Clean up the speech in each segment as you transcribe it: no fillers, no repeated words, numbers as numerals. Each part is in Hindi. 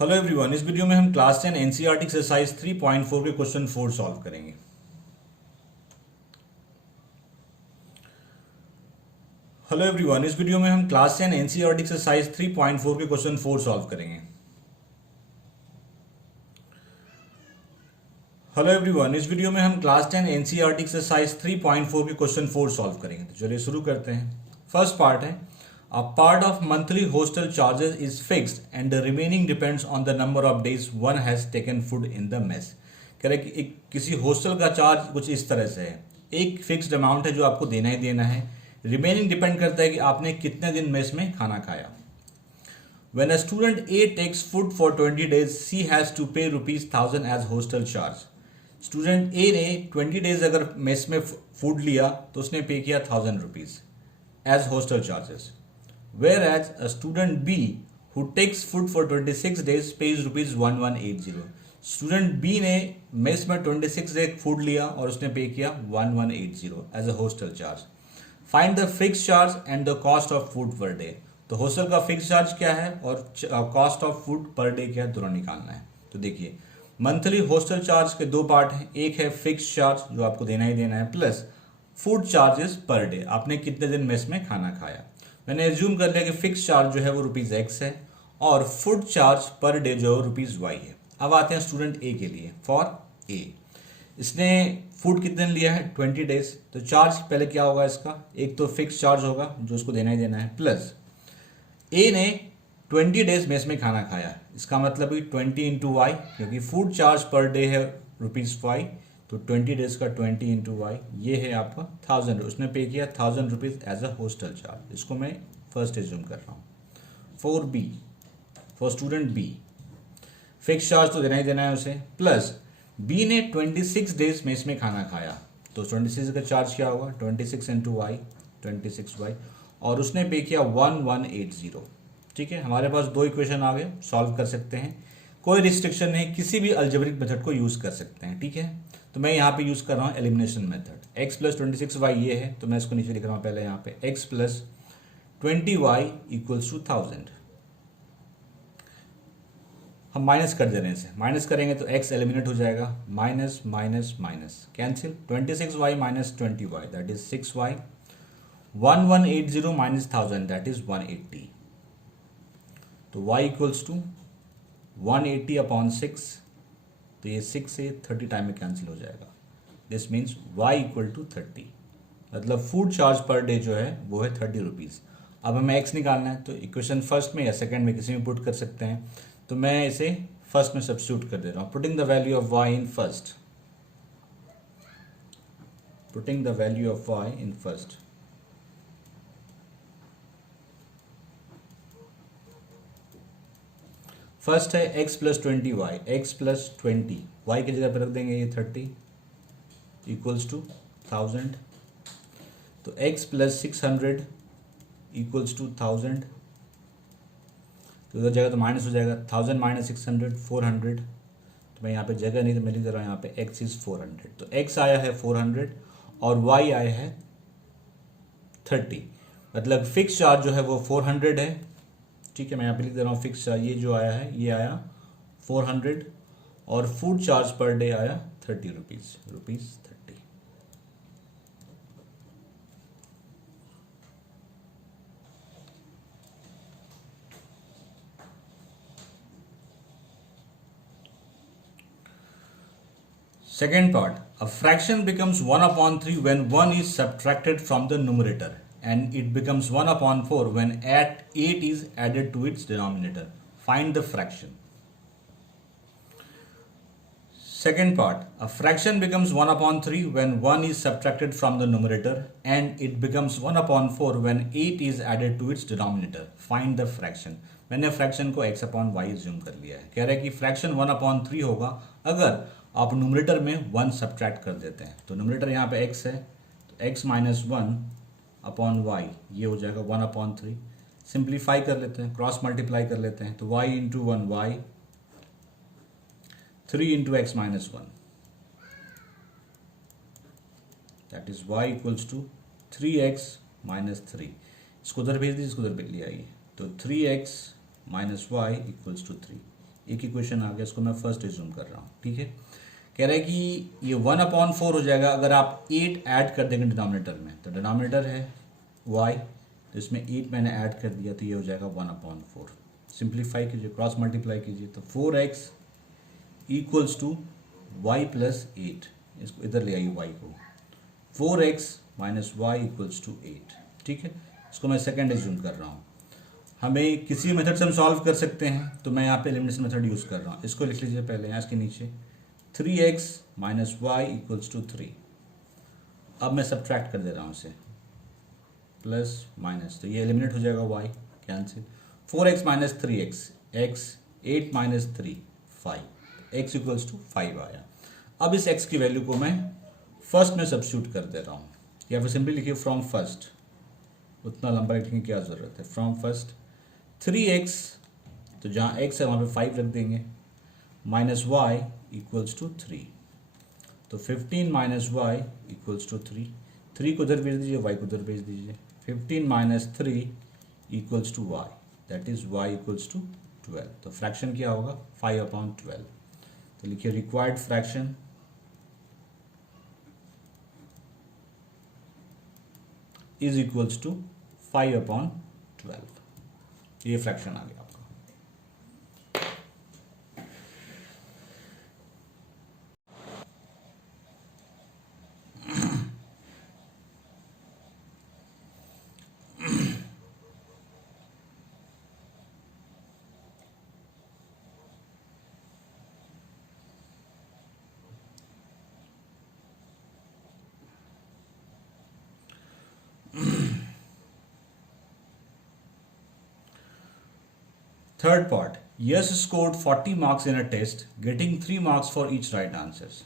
हेलो एवरीवन, इस वीडियो में हम क्लास 10 एनसीईआरटी एक्सरसाइज 3.4 के क्वेश्चन 4 सॉल्व करेंगे। हेलो एवरीवन, इस वीडियो में हम क्लास 10 एनसीईआरटी एक्सरसाइज 3.4 के क्वेश्चन 4 सॉल्व करेंगे। हेलो एवरीवन, इस वीडियो में हम क्लास 10 एनसीईआरटी एक्सरसाइज 3.4 के क्वेश्चन 4 सॉल्व करेंगे। तो चलिए शुरू करते हैं। फर्स्ट पार्ट है, a part of monthly hostel charges is fixed and the remaining depends on the number of days one has taken food in the mess. कह रहे कि किसी हॉस्टल का चार्ज कुछ इस तरह से है, एक फिक्स्ड अमाउंट है जो आपको देना ही देना है, रिमेनिंग डिपेंड करता है कि आपने कितने दिन मेस में खाना खाया। When a student A takes food for 20 days, she has to pay ₹1000 as hostel charge. Student ए ने 20 डेज अगर मेस में फूड लिया तो उसने पे किया ₹1000 as hostel charges. Where as a student B who takes food for 26 days pays ₹1180। Student B ने मेस में 26 डेज फूड लिया और उसने पे किया 1180 as a hostel charge. Find the fix charge and the cost of food per day. तो हॉस्टल का फिक्स चार्ज क्या है और cost of food per day क्या है, दोनों निकालना है। तो देखिए, मंथली हॉस्टल चार्ज के दो पार्ट हैं, एक है फिक्स चार्ज जो आपको देना ही देना है, plus food charges per day, आपने कितने दिन मेस में खाना खाया। मैंने एज्यूम कर लिया कि फिक्स चार्ज जो है वो ₹X है और फूड चार्ज पर डे जो है ₹Y है। अब आते हैं स्टूडेंट ए के लिए। फॉर ए, इसने फूड कितने दिन लिया है 20 डेज, तो चार्ज पहले क्या होगा इसका, एक तो फिक्स चार्ज होगा जो उसको देना ही देना है, प्लस ए ने 20 डेज मेस में खाना खाया, इसका मतलब कि 20 इंटू वाई, क्योंकि फूड चार्ज पर डे है ₹Y, तो 20 डेज का 20 इंटू वाई, ये है आपका 1000। उसने पे किया ₹1000 एज अ हॉस्टल चार्ज। इसको मैं फर्स्ट एज्यूम कर रहा हूँ। For B, for student B, fix charge तो देना ही देना है उसे, प्लस बी ने 26 डेज मेस में खाना खाया, तो 26 का चार्ज क्या होगा, 26 इंटू वाई, 26y, और उसने पे किया 1180। ठीक है, हमारे पास दो इक्वेशन आ गए, सॉल्व कर सकते हैं, कोई रिस्ट्रिक्शन नहीं, किसी भी अल्जेब्रिक मेथड को यूज कर सकते हैं। ठीक है, तो मैं यहाँ पे यूज कर रहा हूँ elimination method. x plus 26y ये है, तो मैं इसको नीचे लिख रहा हूँ पहले यहाँ पे, x plus 20y equals to 1000। हम माइनस कर दे रहे हैं, इसे माइनस करेंगे तो x एलिमिनेट हो जाएगा, minus minus minus cancel, 26y minus 20y that is 6y, 1180 minus 1000 that is 180। तो y इक्वल्स टू 180 अपॉन 6, तो ये 6 से 30 टाइम में कैंसिल हो जाएगा। This means y equal to 30, मतलब फूड चार्ज पर डे जो है वो है ₹30। अब हमें x निकालना है, तो इक्वेशन फर्स्ट में या सेकंड में किसी में पुट कर सकते हैं, तो मैं इसे फर्स्ट में सब्स्टिट्यूट कर दे रहा हूँ। Putting the value of y in first, putting the value of y in first, first है x plus 20y, x plus 20, y की जगह पर रख देंगे ये 30 इक्वल्स टू 1000, तो x प्लस 600 इक्वल्स टू 1000, तो उधर जगह तो माइनस हो जाएगा, 1000 माइनस 600 400, तो मैं यहाँ पे जगह नहीं तो मैं लिख दे रहा हूँ यहाँ पे x इज 400, तो x आया है 400 और y आया है 30, मतलब फिक्स चार्ज जो है वो 400 है। ठीक है, मैं यहाँ पे लिख दे रहा हूँ फिक्स चार्ज, ये जो आया है ये आया 400 और फूड चार्ज पर डे आया ₹30। Second part, a fraction becomes 1/3 when 1 is subtracted from the numerator and it becomes 1/4 when 8 is added to its denominator. Find the fraction. Second part, a fraction becomes 1/3 when 1 is subtracted from the numerator and it becomes 1/4 when 8 is added to its denominator. Find the fraction. मैंने फ्रैक्शन को x/y एज्यूम कर लिया है। कह रहा है कि फ्रैक्शन 1/3 होगा अगर आप न्यूमरेटर में 1 सब्ट्रैक्ट कर देते हैं। तो न्यूमरेटर यहाँ पे x है, तो x माइनस 1 अपॉन y ये हो जाएगा 1/3। सिंप्लीफाई कर लेते हैं, क्रॉस मल्टीप्लाई कर लेते हैं, तो y into 1 y, 3 into x minus 1 that is y equals to 3x minus 3। इसको उधर भेज दीजिए, इसको उधर ले आइए, तो 3x minus y equals to 3। एक ही क्वेश्चन आ गया, इसको मैं फर्स्ट रिज्यूम कर रहा हूँ, ठीक है। कह रहा है कि ये 1/4 हो जाएगा अगर आप 8 ऐड कर देंगे डिनोमिनेटर में। तो डिनोमिनेटर है y, तो इसमें 8 मैंने ऐड कर दिया, तो ये हो जाएगा 1/4। सिंप्लीफाई कीजिए, क्रॉस मल्टीप्लाई कीजिए, तो 4x equals to y plus 8, इसको इधर ले आइए y को, 4x minus y equals to 8, ठीक है। इसको मैं सेकेंड एज्यूम कर रहा हूँ। हमें किसी मेथड से हम सॉल्व कर सकते हैं, तो मैं यहाँ पे एलिमिनेशन मेथड यूज़ कर रहा हूँ। इसको लिख लीजिए पहले यहाँ इसके नीचे, 3x minus y equals to 3। अब मैं सब्ट्रैक्ट कर दे रहा हूँ इसे, प्लस माइनस, तो ये एलिमिनेट हो जाएगा y cancel, 4x minus 3x, x 8 minus 3 5, x equals to 5 आया। अब इस x की वैल्यू को मैं फर्स्ट में सब्स्टिट्यूट कर दे रहा हूँ, या फिर सिंपली लिखिए फ्रॉम फर्स्ट, उतना लंबा लिखने की क्या ज़रूरत है। फ्रॉम फर्स्ट 3x, तो जहाँ x है वहाँ पे 5 रख देंगे, माइनस वाई इक्वल्स टू 3, तो 15 माइनस वाई इक्वल्स टू 3, 3 को उधर भेज दीजिए, y को उधर भेज दीजिए, 15 minus 3 equals to y, that is y equals to 12। तो फ्रैक्शन क्या होगा 5/12। तो लिखिए required fraction is equals to 5/12। ये फ्रैक्शन आ गया आपका। Third part, Yes scored 40 marks in a test, getting 3 marks for each right answers.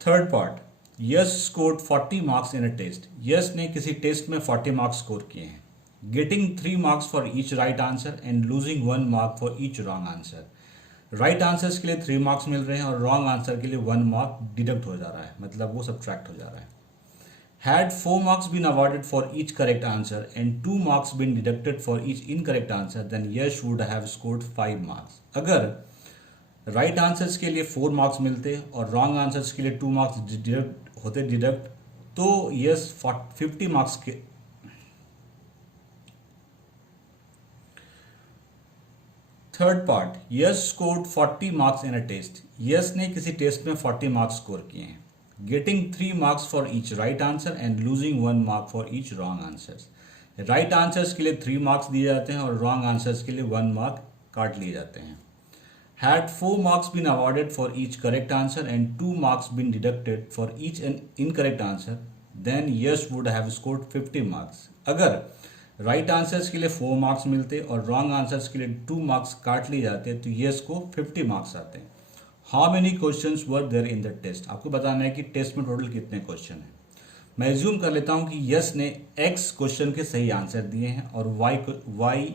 Third part, Yes scored 40 marks in a test. Yes ने किसी टेस्ट में 40 मार्क्स स्कोर किए हैं, getting 3 marks for each right answer and losing 1 mark for each wrong answer. Right answers के लिए 3 मार्क्स मिल रहे हैं और रॉन्ग आंसर के लिए 1 मार्क डिडक्ट हो जा रहा है, मतलब वो सब्ट्रैक्ट हो जा रहा है। Had 4 marks been awarded for each correct answer and 2 marks been deducted for each incorrect answer, then Yash would have scored 5 marks. अगर राइट आंसर्स के लिए 4 मार्क्स मिलते और रॉन्ग आंसर्स के लिए 2 मार्क्स डिडक्ट, तो यस 50 मार्क्स के third part, Yash scored 40 marks in a test. Yash ने किसी टेस्ट में 40 मार्क्स स्कोर किए हैं, getting 3 marks for each right answer and losing 1 mark for each wrong answers. Right answers के लिए 3 मार्क्स दिए जाते हैं और रॉन्ग आंसर्स के लिए 1 मार्क काट लिए जाते हैं। Had 4 marks been awarded for each correct answer and 2 marks been deducted for each incorrect answer, then Yash would have scored 50 marks. अगर राइट आंसर्स के लिए 4 मार्क्स मिलते और रॉन्ग आंसर्स के लिए 2 मार्क्स काट लिए जाते तो यस को 50 मार्क्स आते हैं। How many questions were there in the test, आपको बताना है कि टेस्ट में टोटल कितने क्वेश्चन हैं। मैं एज्यूम कर लेता हूं कि यस ने एक्स क्वेश्चन के सही आंसर दिए हैं और वाई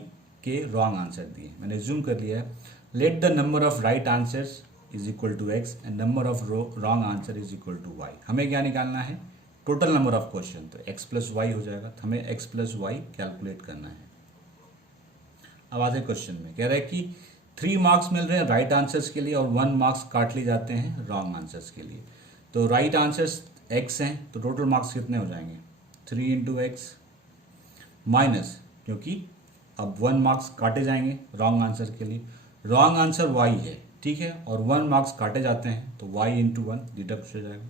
के रॉन्ग आंसर दिए। मैंने एज्यूम कर लिया है, let the number of right answers is equal to x and number of wrong answer is equal to y. हमें क्या निकालना है, टोटल नंबर ऑफ क्वेश्चन, तो x प्लस वाई हो जाएगा, तो हमें x प्लस वाई कैलकुलेट करना है। अब आते क्वेश्चन में, कह रहा है कि 3 मार्क्स मिल रहे हैं राइट आंसर्स के लिए और 1 मार्क्स काट लिए जाते हैं रॉन्ग आंसर्स के लिए। तो राइट आंसर्स x हैं, तो टोटल मार्क्स कितने हो जाएंगे 3 इंटू एक्स माइनस, क्योंकि अब 1 मार्क्स काटे जाएंगे रॉन्ग आंसर के लिए, रॉन्ग आंसर y है, ठीक है, और 1 मार्क्स काटे जाते हैं तो y इंटू 1 डिडक्ट हो जाएगा।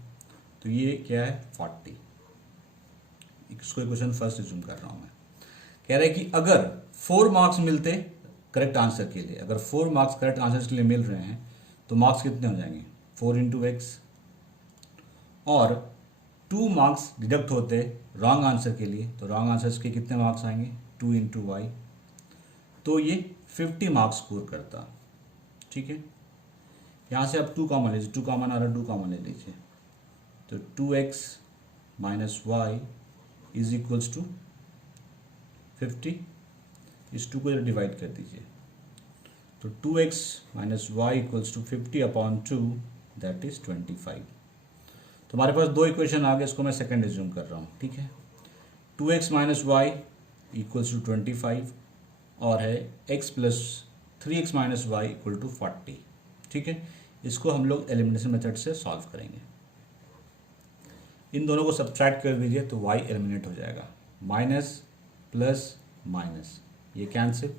तो ये क्या है 40। इसको क्वेश्चन फर्स्ट रिज्यूम कर रहा हूं मैं। कह रहा है कि अगर 4 मार्क्स मिलते करेक्ट आंसर के लिए, अगर 4 मार्क्स करेक्ट आंसर के लिए मिल रहे हैं तो मार्क्स कितने हो जाएंगे 4 इंटू एक्स, और 2 मार्क्स डिडक्ट होते रॉन्ग आंसर के लिए, तो रॉन्ग आंसर के कितने मार्क्स आएंगे 2 इंटू वाई, तो ये 50 मार्क्स स्कोर करता, ठीक है। यहाँ से आप 2 कॉमन लीजिए, 2 कॉमन आ रहा है, 2 कॉमन ले लीजिए, तो 2x minus y is equals to 50, इस 2 को डिवाइड कर दीजिए, तो 2x minus y equals to 50/2 that is 25। तो हमारे पास 2 इक्वेशन आ गए, इसको मैं सेकंड एज्यूम कर रहा हूँ, ठीक है। 2x minus y equals to 25 और है x plus 3x minus y equal to 40। ठीक है, इसको हम लोग एलिमिनेशन मेथड से सॉल्व करेंगे। इन दोनों को सब्ट्रैक्ट कर दीजिए तो y एलिमिनेट हो जाएगा। माइनस प्लस माइनस ये cancel,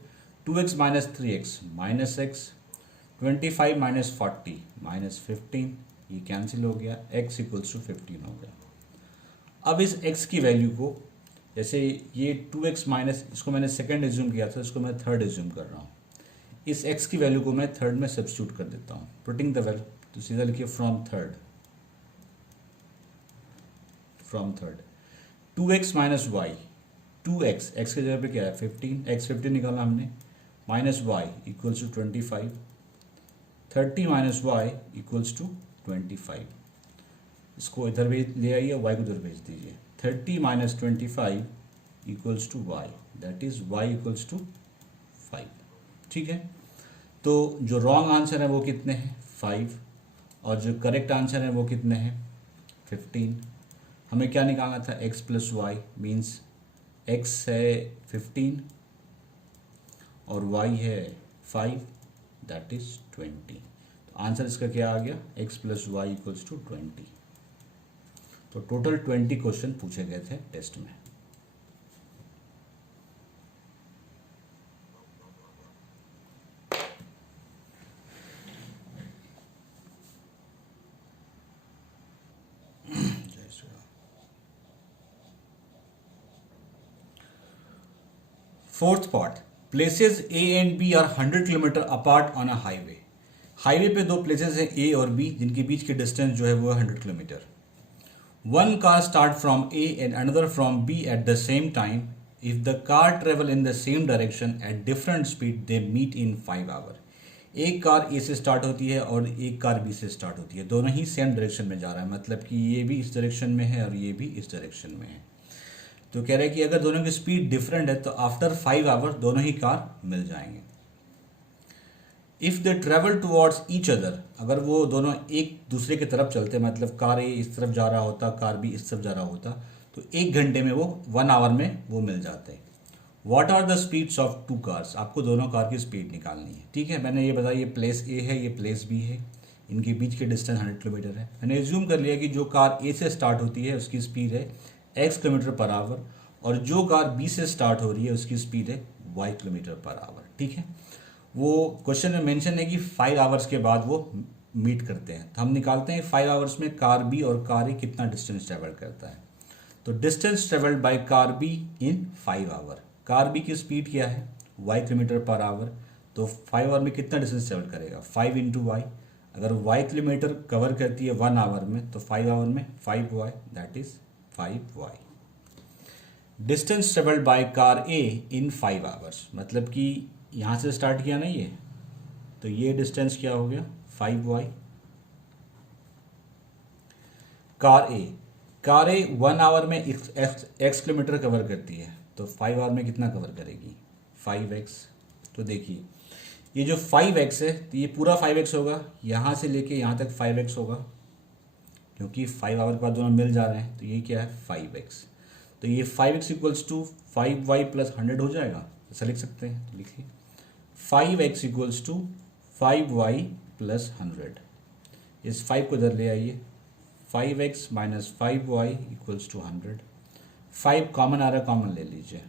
2x minus 3x minus x, 25 minus 40 minus 15 ये कैंसिल हो गया, x इक्वल्स टू 15 हो गया। अब इस x की वैल्यू को, जैसे ये 2x माइनस, इसको मैंने सेकंड एज्यूम किया था, इसको मैं थर्ड एज्यूम कर रहा हूँ। इस x की वैल्यू को मैं थर्ड में सब्स्टिट्यूट कर देता हूँ, पुटिंग द वैल्यू, तो सीधा लिखिए from third 2x minus y, 2x, x की जगह पे क्या है 15, x 15 निकाला हमने, minus y equals to 25, 30 minus y equals to 25। इसको इधर भेज ले आइए, y को इधर भेज दीजिए। 30 minus 25 equals to y, that is y equals to 5। ठीक है, तो जो रॉन्ग आंसर है वो कितने हैं 5, और जो करेक्ट आंसर है वो कितने हैं 15। हमें क्या निकालना था x plus y, means x है 15 और y है 5, दैट इज 20। तो आंसर इसका क्या आ गया x plus y equals to 20। तो टोटल 20 क्वेश्चन पूछे गए थे टेस्ट में। Fourth part, places A and B are 100 kilometre apart on a highway. Highway पे दो प्लेसेस हैं ए और बी, जिनके बीच की डिस्टेंस जो है वो 100 kilometre. One car start from A and another from B at the same time. If the car travel in the same direction at different speed they meet in 5 hour. एक कार ए से स्टार्ट होती है और एक कार बी से स्टार्ट होती है, दोनों ही सेम डायरेक्शन में जा रहा है, मतलब कि ये भी इस डायरेक्शन में है और ये भी इस डायरेक्शन में है। तो कह रहे हैं कि अगर दोनों की स्पीड डिफरेंट है तो आफ्टर 5 आवर दोनों ही कार मिल जाएंगे। If they travel towards each other, अगर वो दोनों एक दूसरे की तरफ चलते, मतलब कार ए इस तरफ जा रहा होता, कार बी इस तरफ जा रहा होता, तो 1 घंटे में वो 1 आवर में वो मिल जाते हैं। What are the speeds of 2 cars, आपको दोनों कार की स्पीड निकालनी है। ठीक है, मैंने ये बताया, ये प्लेस ए है, ये प्लेस बी है, इनके बीच की डिस्टेंस 100 किलोमीटर है। मैंने एज्यूम कर लिया कि जो कार ए से स्टार्ट होती है उसकी स्पीड है x किलोमीटर पर आवर, और जो कार बी से स्टार्ट हो रही है उसकी स्पीड है y किलोमीटर पर आवर। ठीक है, वो क्वेश्चन में मेंशन है कि 5 आवर्स के बाद वो मीट करते हैं, तो हम निकालते हैं 5 आवर्स में कार बी और कार ए कितना डिस्टेंस ट्रेवल करता है। तो distance travelled by car B in 5 hour, car B की स्पीड क्या है y किलोमीटर पर आवर, तो 5 आवर में कितना डिस्टेंस ट्रेवल करेगा 5 इंटू वाई। अगर y किलोमीटर कवर करती है 1 आवर में, तो 5 आवर में 5y, that is 5y। Distance travelled by car A in 5 hours, मतलब कि यहाँ से स्टार्ट किया ना ये, तो ये डिस्टेंस क्या हो गया 5y। कार ए 1 आवर में x किलोमीटर कवर करती है, तो 5 आवर में कितना कवर करेगी 5x। तो देखिए ये जो 5x है, तो ये पूरा 5x होगा, यहाँ से लेके यहाँ तक 5x होगा, क्योंकि 5 आवर के बाद दोनों मिल जा रहे हैं, तो ये क्या है 5x। तो ये 5x equals to 5y plus 100 हो जाएगा, ऐसा लिख सकते हैं। तो लिखिए 5x equals to 5y plus 100। इस 5 को इधर ले आइए, 5x minus 5y equals to 100। 5 common आ रहा है, कॉमन ले लीजिए,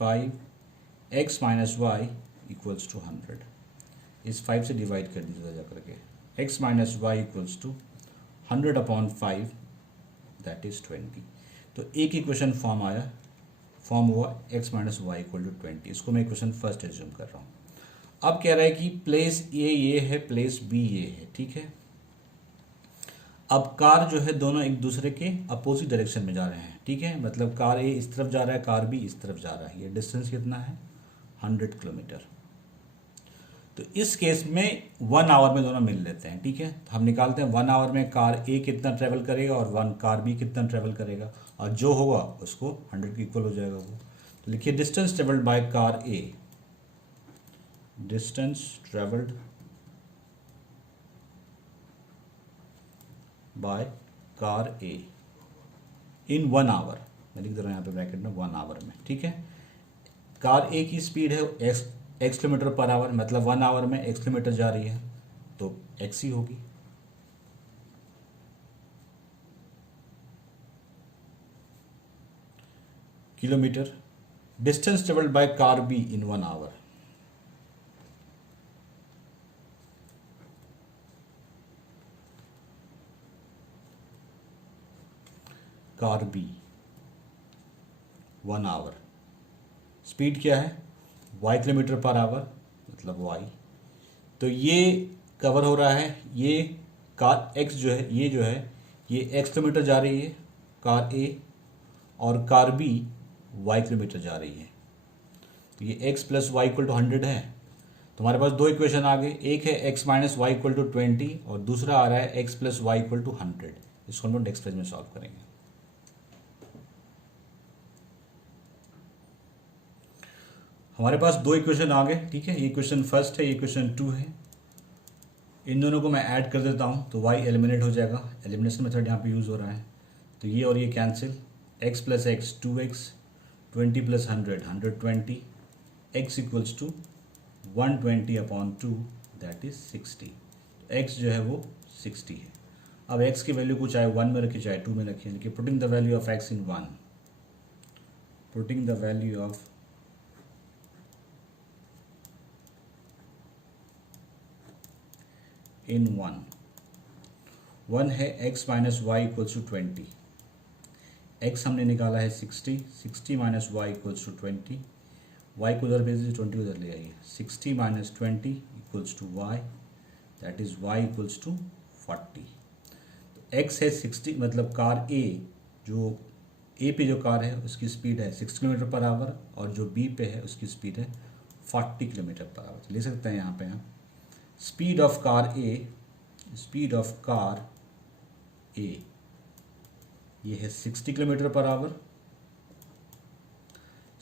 5x minus y equals to 100। इस 5 से डिवाइड कर दीजिए जा करके, x minus y equals to 100 upon 5, that is 20। तो एक इक्वेशन फॉर्म हुआ x minus y equal to 20। इसको मैं इक्वेशन फर्स्ट एज्यूम कर रहा हूँ। अब कह रहा है कि प्लेस ए ये है, प्लेस बी ये है। ठीक है, अब कार जो है दोनों एक दूसरे के अपोजिट डायरेक्शन में जा रहे हैं। ठीक है, मतलब कार ए इस तरफ जा रहा है, कार बी इस तरफ जा रहा है। ये डिस्टेंस कितना है 100 किलोमीटर। तो इस केस में 1 आवर में दोनों मिल लेते हैं। ठीक है, तो हम निकालते हैं 1 आवर में कार ए कितना ट्रेवल करेगा और 1 कार बी कितना ट्रेवल करेगा, और जो होगा उसको 100 के इक्वल हो जाएगा वो। तो लिखिए distance travelled by car A, distance travelled by car A in 1 hour. मैं लिख दे रहा हूँ यहाँ पे ब्रैकेट में 1 आवर में, ठीक है। कार ए की स्पीड है x किलोमीटर पर आवर, मतलब 1 आवर में x किलोमीटर जा रही है, तो x ही होगी। Kilometre, distance travelled by car B in 1 hour, car B 1 hour, speed क्या है y किलोमीटर पर आवर, मतलब y। तो ये कवर हो रहा है, ये कार x जो है, ये x किलोमीटर जा रही है कार A, और कार B y किलोमीटर जा रही है। तो ये x plus y equal to 100 है। तो हमारे पास दो इक्वेशन आ गए, एक है x minus y equal to 20 और दूसरा आ रहा है x plus y equal to 100। इसको हम लोग नेक्स्ट पेज में सॉल्व करेंगे। हमारे पास दो इक्वेशन आ गए, ठीक है। ये इक्वेशन फर्स्ट है, ये इक्वेशन 2 है। इन दोनों को मैं ऐड कर देता हूँ तो y एलिमिनेट हो जाएगा, एलिमिनेशन मेथड यहाँ पे यूज़ हो रहा है। तो ये और ये cancel, x plus x 2x, 20 plus 100 120, x equals to 120 upon 2 that is 60। x जो है वो 60 है। अब x की वैल्यू को चाहे 1 में रखिए चाहे 2 में रखिए, यानी कि putting the value of x in 1, putting the value of in 1 है x minus y equals to 20, x हमने निकाला है 60, 60 minus y equals to 20, y को उधर भेज दीजिए, 20 उधर ले आइए, 60 minus 20 equals to y, that is y equals to 40। तो x है 60, मतलब कार A, जो A पे जो कार है उसकी स्पीड है 60 किलोमीटर पर आवर, और जो B पे है उसकी स्पीड है 40 किलोमीटर पर आवर। तो ले सकते हैं यहाँ पे हम speed of car A, speed of car A ये है 60 kilometre per our,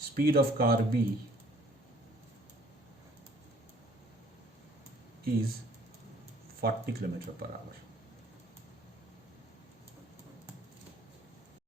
speed of car B is 40 kilometre per our.